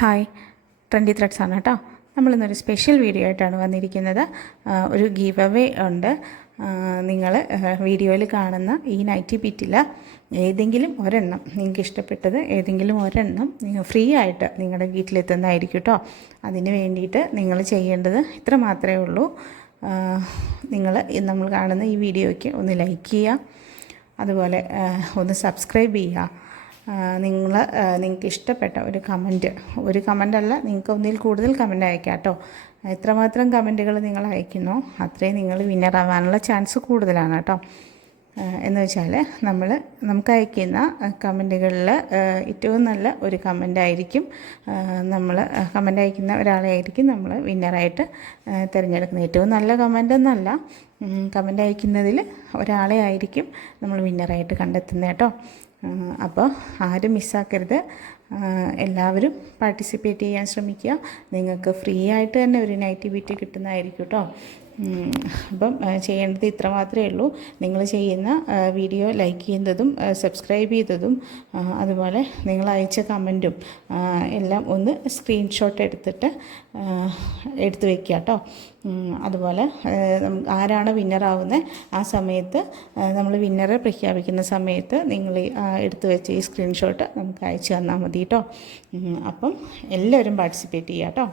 Hi trendy threads ആണ് കേട്ടോ. നമ്മളിന്നൊരു special video ആയിട്ടാണ് വന്നിരിക്കുന്നത്. ഒരു ഗീവ് അവേ ഉണ്ട് നിങ്ങൾ വീഡിയോയിൽ കാണുന്ന ഈ നൈറ്റി പിറ്റിൽ ഏതെങ്കിലും ഒരെണ്ണം നിങ്ങൾക്ക് ഇഷ്ടപ്പെട്ടത് ഏതെങ്കിലും ഒരെണ്ണം നിങ്ങൾ ഫ്രീ ആയിട്ട് നിങ്ങളുടെ വീട്ടിലെത്തുന്നതായിരിക്കും കേട്ടോ. അതിന് വേണ്ടിയിട്ട് നിങ്ങൾ ചെയ്യേണ്ടത് ഇത്ര മാത്രമേ ഉള്ളൂ. നിങ്ങൾ നമ്മൾ കാണുന്ന ഈ വീഡിയോയ്ക്ക് ഒന്ന് ലൈക്ക് ചെയ്യുക. അതുപോലെ ഒന്ന് സബ്സ്ക്രൈബ് ചെയ്യുക. നിങ്ങൾ നിങ്ങൾക്ക് ഇഷ്ടപ്പെട്ട ഒരു കമന്റ് ഒരു കമന്റല്ല നിങ്ങൾക്ക് ഒന്നിൽ കൂടുതൽ കമന്റ് അയക്കാം കേട്ടോ. എത്രമാത്രം കമന്റുകൾ നിങ്ങൾ അയക്കുന്നോ അത്രയും നിങ്ങൾ വിന്നർ ആവാനുള്ള ചാൻസ് കൂടുതലാണ് കേട്ടോ. എന്ന് വെച്ചാൽ നമ്മൾ നമുക്ക് അയക്കുന്ന കമന്റുകളിൽ ഏറ്റവും നല്ല ഒരു കമന്റ് ആയിരിക്കും. നമ്മൾ കമന്റ് അയക്കുന്ന ഒരാളെ ആയിരിക്കും നമ്മൾ വിന്നറായിട്ട് തിരഞ്ഞെടുക്കുന്നത്. ഏറ്റവും നല്ല കമന്റ് എന്നല്ല കമന്റ് അയക്കുന്നതിൽ ഒരാളെ ആയിരിക്കും നമ്മൾ വിന്നറായിട്ട് കണ്ടെത്തുന്നത് കേട്ടോ. അപ്പോൾ ആരും മിസ്സാക്കരുത്. എല്ലാവരും പാർട്ടിസിപ്പേറ്റ് ചെയ്യാൻ ശ്രമിക്കുക. നിങ്ങൾക്ക് ഫ്രീ ആയിട്ട് തന്നെ ഒരു നൈറ്റിവിറ്റി കിട്ടുന്നതായിരിക്കും കേട്ടോ. അപ്പം ചെയ്യേണ്ടത് ഇത്ര മാത്രമേ ഉള്ളൂ. നിങ്ങൾ ചെയ്യുന്ന വീഡിയോ ലൈക്ക് ചെയ്യുന്നതും സബ്സ്ക്രൈബ് ചെയ്തതും അതുപോലെ നിങ്ങൾ അയച്ച കമന്റും എല്ലാം ഒന്ന് സ്ക്രീൻഷോട്ട് എടുത്തിട്ട് എടുത്തു വയ്ക്കുക കേട്ടോ. അതുപോലെ ആരാണ് വിന്നറാവുന്നത് ആ സമയത്ത് നമ്മൾ വിന്നറെ പ്രഖ്യാപിക്കുന്ന സമയത്ത് നിങ്ങൾ എടുത്തു വെച്ച ഈ സ്ക്രീൻഷോട്ട് നമുക്ക് അയച്ചു തന്നാൽ മതി കേട്ടോ. അപ്പം എല്ലാവരും പാർട്ടിസിപ്പേറ്റ് ചെയ്യുക കേട്ടോ.